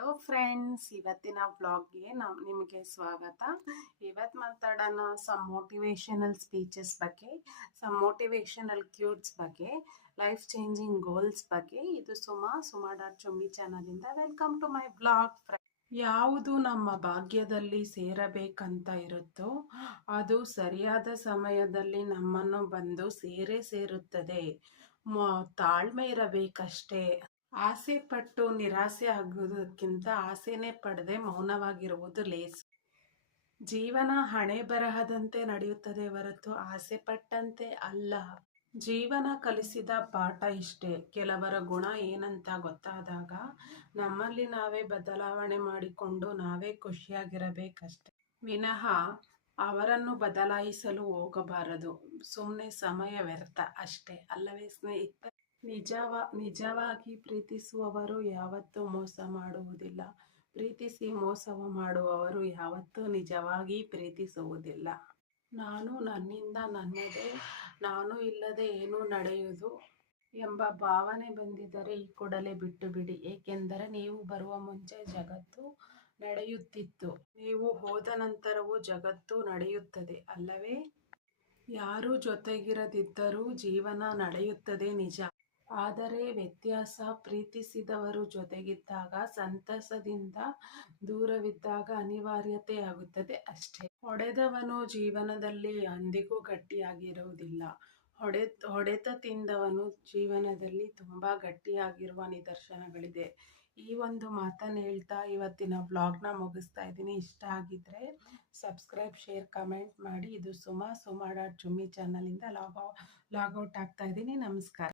Hello friends, ಇವತ್ತಿನ ವ್ಲಾಗ್ಗೆ ನಿಮಗೆ ಸ್ವಾಗತ. ಇವತ್ತು ಮಾತಾಡೋಣ ಸಮ್ ಮೋಟಿವೇಶನಲ್ ಸ್ಪೀಚಸ್ ಬಗ್ಗೆ, ಸಮ್ ಮೋಟಿವೇಶನಲ್ ಕ್ಯೂಟ್ಸ್ ಬಗ್ಗೆ, ಲೈಫ್ ಚೇಂಜಿಂಗ್ ಗೋಲ್ಸ್ ಬಗ್ಗೆ. ಇದು ಸುಮಾ ಡಾಟ್ ಚುಮ್ಮಿ ಚಾನಲಿಂದ ವೆಲ್ಕಮ್ ಟು ಮೈ ವ್ಲಾಗ್. ಯಾವುದು ನಮ್ಮ ಭಾಗ್ಯದಲ್ಲಿ ಸೇರಬೇಕಂತ ಇರುತ್ತೋ ಅದು ಸರಿಯಾದ ಸಮಯದಲ್ಲಿ ನಮ್ಮನ್ನು ಬಂದು ಸೇರುತ್ತದೆ. ತಾಳ್ಮೆ ಇರಬೇಕಷ್ಟೇ. ಆಸೆ ಪಟ್ಟು ನಿರಾಸೆ ಆಗುವುದಕ್ಕಿಂತ ಆಸೆನೇ ಪಡದೆ ಮೌನವಾಗಿರುವುದು ಲೇಸು. ಜೀವನ ಹಣೆ ಬರಹದಂತೆ ನಡೆಯುತ್ತದೆ ಹೊರತು ಆಸೆ ಪಟ್ಟಂತೆ ಅಲ್ಲ. ಜೀವನ ಕಲಿಸಿದ ಪಾಠ ಇಷ್ಟೇ. ಕೆಲವರ ಗುಣ ಏನಂತ ಗೊತ್ತಾದಾಗ ನಮ್ಮಲ್ಲಿ ನಾವೇ ಬದಲಾವಣೆ ಮಾಡಿಕೊಂಡು ನಾವೇ ಖುಷಿಯಾಗಿರಬೇಕಷ್ಟೆ ವಿನಃ ಅವರನ್ನು ಬದಲಾಯಿಸಲು ಹೋಗಬಾರದು. ಸುಮ್ಮನೆ ಸಮಯ ವ್ಯರ್ಥ ಅಷ್ಟೇ ಅಲ್ಲವೇ ಸ್ನೇಹಿತರೆ? ನಿಜವಾಗಿ ಪ್ರೀತಿಸುವವರು ಯಾವತ್ತೂ ಮೋಸ ಮಾಡುವುದಿಲ್ಲ. ಪ್ರೀತಿಸಿ ಮೋಸವ ಮಾಡುವವರು ಯಾವತ್ತೂ ನಿಜವಾಗಿ ಪ್ರೀತಿಸುವುದಿಲ್ಲ. ನಾನು ನನ್ನಿಂದ ನನ್ನದೇ, ನಾನು ಇಲ್ಲದೆ ಏನೂ ನಡೆಯುವುದು ಎಂಬ ಭಾವನೆ ಬಂದಿದ್ದರೆ ಈ ಕೂಡಲೇ ಬಿಟ್ಟು ಬಿಡಿ. ಏಕೆಂದರೆ ನೀವು ಬರುವ ಮುಂಚೆ ಜಗತ್ತು ನಡೆಯುತ್ತಿತ್ತು, ನೀವು ಹೋದ ನಂತರವೂ ಜಗತ್ತು ನಡೆಯುತ್ತದೆ ಅಲ್ಲವೇ? ಯಾರೂ ಜೊತೆಗಿರದಿದ್ದರೂ ಜೀವನ ನಡೆಯುತ್ತದೆ ನಿಜ. ಆದರೆ ವ್ಯತ್ಯಾಸ ಪ್ರೀತಿಸಿದವರು ಜೊತೆಗಿದ್ದಾಗ ಸಂತಸದಿಂದ, ದೂರವಿದ್ದಾಗ ಅನಿವಾರ್ಯತೆಯಾಗುತ್ತದೆ ಅಷ್ಟೇ. ಹೊಡೆದವನು ಜೀವನದಲ್ಲಿ ಎಂದಿಗೂ ಗಟ್ಟಿಯಾಗಿರುವುದಿಲ್ಲ. ಹೊಡೆತ ತಿಂದವನು ಜೀವನದಲ್ಲಿ ತುಂಬಾ ಗಟ್ಟಿಯಾಗಿರುವ ನಿದರ್ಶನಗಳಿದೆ. ಈ ಒಂದು ಮಾತನ್ನು ಹೇಳ್ತಾ ಇವತ್ತಿನ ವ್ಲಾಗ್ನ ಮುಗಿಸ್ತಾ ಇದ್ದೀನಿ. ಇಷ್ಟ ಆಗಿದ್ರೆ ಸಬ್ಸ್ಕ್ರೈಬ್, ಶೇರ್, ಕಮೆಂಟ್ ಮಾಡಿ. ಇದು ಸುಮಾ ಡಾಟ್ ಚುಮ್ಮಿ ಚಾನಲಿಂದ ಲಾಗೌಟ್ ಆಗ್ತಾ ಇದ್ದೀನಿ. ನಮಸ್ಕಾರ.